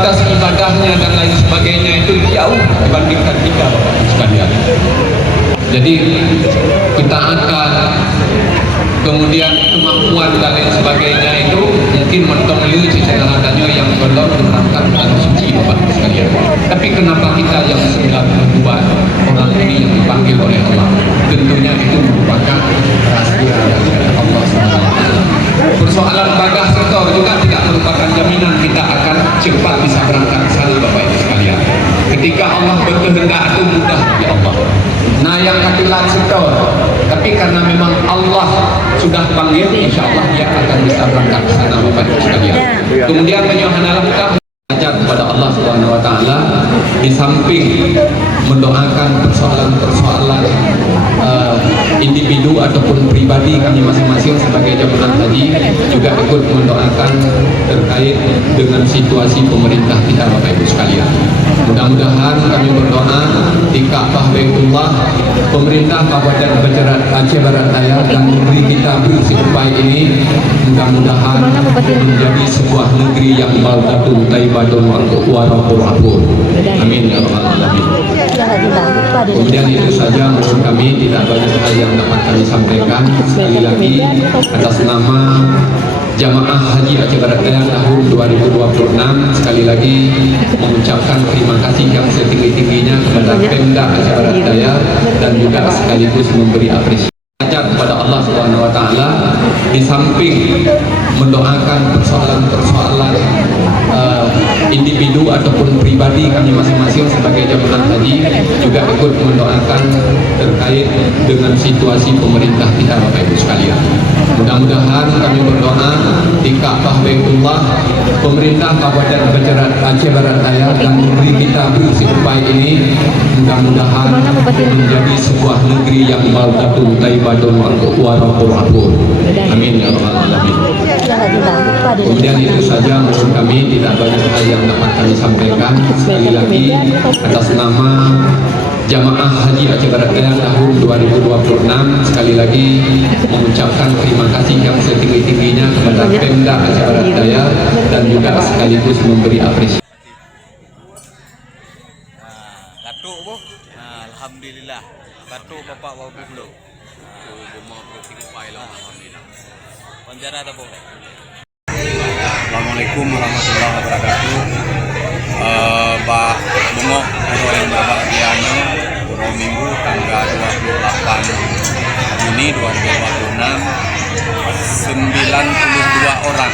kapasitas ibadahnya dan lain sebagainya itu jauh dibandingkan kita, Bapak sekalian. Jadi kita akan kemudian kemampuan dan lain sebagainya itu mungkin mentong liu secara adanya yang belum menerapkan bulan suci, Bapak sekalian. Tapi kenapa kita yang 92 orang ini yang dipanggil oleh Allah? Tentunya itu merupakan rahasia dari Allah SWT. Persoalan bagah setor juga tidak merupakan jaminan kita akan cepat bisa berangkat ke sana, Bapak Ibu sekalian. Ketika Allah berkehendak itu mudah bagi Allah. Nah, yang katilan setor, tapi karena memang Allah sudah panggil, insya Allah dia akan bisa berangkat ke sana, Bapak Ibu sekalian. Kemudian menyuhanalah kita ajak kepada Allah Subhanahu Wa Taala, di samping mendoakan persoalan-persoalan individu ataupun pribadi kami masing-masing sebagai jemaah haji, juga ikut mendoakan terkait dengan situasi pemerintah kita, Bapak Ibu sekalian. Mudah-mudahan kami berdoa di Ka'bah Baitullah, pemerintah Kabupaten Aceh Barat Daya dan negeri kita Bersikupai ini mudah-mudahan menjadi sebuah negeri yang baldatun taibatun wa rabbul ghafur. Amin ya rabbal alamin. Kemudian itu saja menurut kami, tidak banyak hal yang dapat kami sampaikan. Sekali lagi atas nama Jamaah Haji Aceh Barat Daya tahun 2026, sekali lagi mengucapkan terima kasih yang setinggi-tingginya kepada Pemda Aceh Barat Daya dan juga sekaligus memberi apresiasi kepada Allah Subhanahu Wa Taala, di samping mendoakan persoalan-persoalan individu ataupun pribadi kami masing-masing sebagai jemaah haji, juga ikut mendoakan terkait dengan situasi pemerintah kita, Bapak Ibu sekalian. Mudah-mudahan kami berdoa di Ka'bah Baitullah, pemerintah Kabupaten Aceh Barat Daya dan negeri kita Bersikupai ini mudah-mudahan menjadi sebuah negeri yang baldatun taibatun wa rabbul ghafur. Amin ya rabbal alamin. Kemudian itu saja menurut kami, tidak banyak hal yang dapat kami sampaikan. Sekali lagi atas nama Jamaah Haji Aceh Barat Daya tahun 2026, sekali lagi mengucapkan terima kasih yang setinggi-tingginya kepada Pemda Aceh Barat Daya dan juga sekaligus memberi apresiasi. Datuk bu, alhamdulillah. Datuk Bapak Wabu Bulu. Rumah Bersikupai lah, alhamdulillah. Penjara ada bu. Assalamualaikum warahmatullahi wabarakatuh. Pak Bungok, Puro yang berbahagianya, Puro Minggu tanggal 28 Juni 2026, 92 orang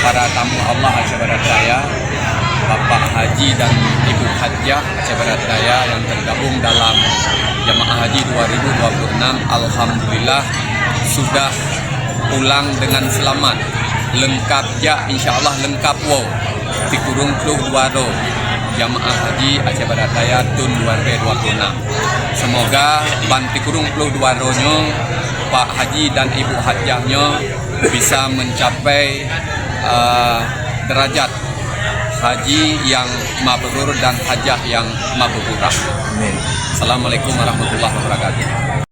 para tamu Allah Aceh Barat Daya, Bapak Haji dan Ibu Hajjah Aceh Barat Daya yang tergabung dalam Jamaah Haji 2026, alhamdulillah sudah pulang dengan selamat, lengkap ya, insya Allah lengkap wow, di kurung Pluh Duaro Jamaah Haji Aceh Barat Daya tahun 2026. Semoga banti kurung Pluh Duaronyo Pak Haji dan Ibu Hajjahnya bisa mencapai derajat haji yang mabrur dan hajah yang mabrurah. Amin. Assalamualaikum warahmatullahi wabarakatuh.